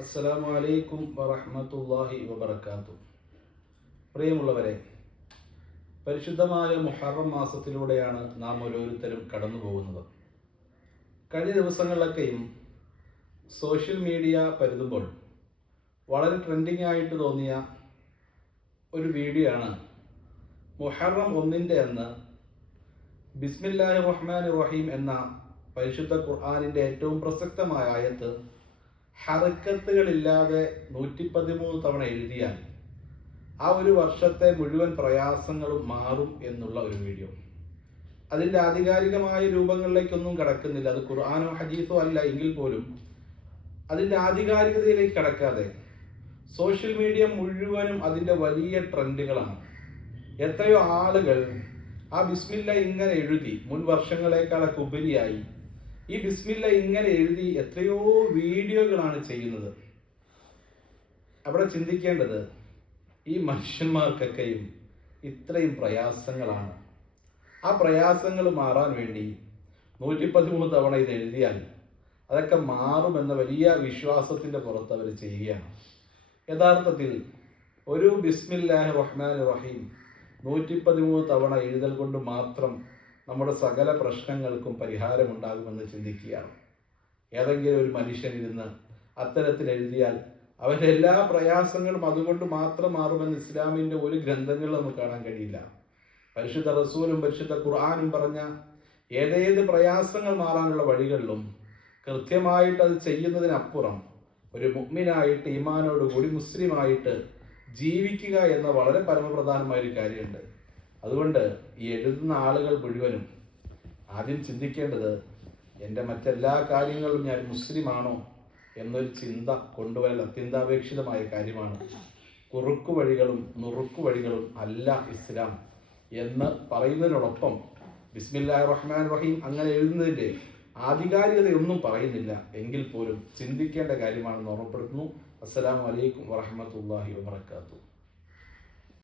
അസ്സലാമു അലൈക്കും വറഹ്മത്തുള്ളാഹി വബറകാതുഹു. പ്രിയമുള്ളവരെ, പരിശുദ്ധമായ മുഹറം മാസത്തിലൂടെയാണ് നാം ഓരോരുത്തരും കടന്നു പോകുന്നത്. കഴിഞ്ഞ ദിവസങ്ങളിലൊക്കെയും സോഷ്യൽ മീഡിയ പരതുമ്പോൾ വളരെ ട്രെൻഡിങ് ആയിട്ട് തോന്നിയ ഒരു വീഡിയോ ആണ് മുഹറം 1 അന്ന് ബിസ്മില്ലാഹിർ റഹ്മാനിർ റഹീം എന്ന പരിശുദ്ധ ഖുർആനിൻ്റെ ഏറ്റവും പ്രസക്തമായ ആയത്ത് ഹറക്കത്തുകളില്ലാതെ 113 തവണ എഴുതിയാൽ ആ ഒരു വർഷത്തെ മുഴുവൻ പ്രയാസങ്ങളും മാറും എന്നുള്ള ഒരു വീഡിയോ. അതിൻ്റെ ആധികാരികമായ രൂപങ്ങളിലേക്കൊന്നും കടക്കുന്നില്ല. അത് ഖുർആനോ ഹദീസോ അല്ല എങ്കിൽ പോലും അതിൻ്റെ ആധികാരികതയിലേക്ക് കടക്കാതെ സോഷ്യൽ മീഡിയ മുഴുവനും അതിൻ്റെ വലിയ ട്രെൻഡുകളാണ്. എത്രയോ ആളുകൾ ആ ബിസ്മില്ല ഇങ്ങനെ എഴുതി മുൻ വർഷങ്ങളെക്കാളൊക്കെ ഉപരിയായി ഈ ബിസ്മില്ല ഇങ്ങനെ എഴുതി എത്രയോ വീഡിയോകളാണ് ചെയ്യുന്നത്. അവിടെ ചിന്തിക്കേണ്ടത്, ഈ മനുഷ്യന്മാർക്കൊക്കെയും ഇത്രയും പ്രയാസങ്ങളാണ്. ആ പ്രയാസങ്ങൾ മാറാൻ വേണ്ടി 113 തവണ ഇത് എഴുതിയാൽ അതൊക്കെ മാറുമെന്ന വലിയ വിശ്വാസത്തിൻ്റെ പുറത്ത് അവർ ചെയ്യുകയാണ്. യഥാർത്ഥത്തിൽ ഒരു ബിസ്മില്ലാഹിർ റഹ്മാനിർ റഹീം 113 തവണ എഴുതൽ കൊണ്ട് മാത്രം നമ്മുടെ സകല പ്രശ്നങ്ങൾക്കും പരിഹാരമുണ്ടാകുമെന്ന് ചിന്തിക്കുകയാണ്. ഏതെങ്കിലും ഒരു മനുഷ്യൻ ഇരുന്ന് അത്തരത്തിൽ എഴുതിയാൽ അവരുടെ എല്ലാ പ്രയാസങ്ങളും അതുകൊണ്ട് മാത്രം മാറുമെന്ന് ഇസ്ലാമിൻ്റെ ഒരു ഗ്രന്ഥങ്ങളിൽ നമുക്ക് കാണാൻ കഴിയില്ല. പരിശുദ്ധ റസൂലും പരിശുദ്ധ ഖുർആനും പറഞ്ഞ ഏതേത് പ്രയാസങ്ങൾ മാറാനുള്ള വഴികളിലും കൃത്യമായിട്ട് അത് ചെയ്യുന്നതിനപ്പുറം ഒരു മുഅ്മിനായിട്ട് ഈമാനോടുകൂടി മുസ്ലിമായിട്ട് ജീവിക്കുക എന്ന വളരെ പരമപ്രധാനമായ ഒരു കാര്യമുണ്ട്. അതുകൊണ്ട് ഈ എഴുതുന്ന ആളുകൾ മുഴുവനും ആദ്യം ചിന്തിക്കേണ്ടത്, എൻ്റെ മറ്റെല്ലാ കാര്യങ്ങളും ഞാൻ മുസ്ലിമാണോ എന്നൊരു ചിന്ത കൊണ്ടുവരൽ അത്യന്താപേക്ഷിതമായ കാര്യമാണ്. കുറുക്കു വഴികളും നുറുക്കു വഴികളും അല്ല ഇസ്ലാം എന്ന് പറയുന്നതിനോടൊപ്പം ബിസ്മില്ലാഹിർ റഹ്മാനിർ റഹീം അങ്ങനെ എഴുതുന്നതിൻ്റെ ആധികാരികതയൊന്നും പറയുന്നില്ല എങ്കിൽ പോലും ചിന്തിക്കേണ്ട കാര്യമാണെന്ന് ഓർമ്മപ്പെടുത്തുന്നു. അസ്സലാമു അലൈക്കും വറഹ്മത്തുള്ളാഹി വബറകാതുഹു.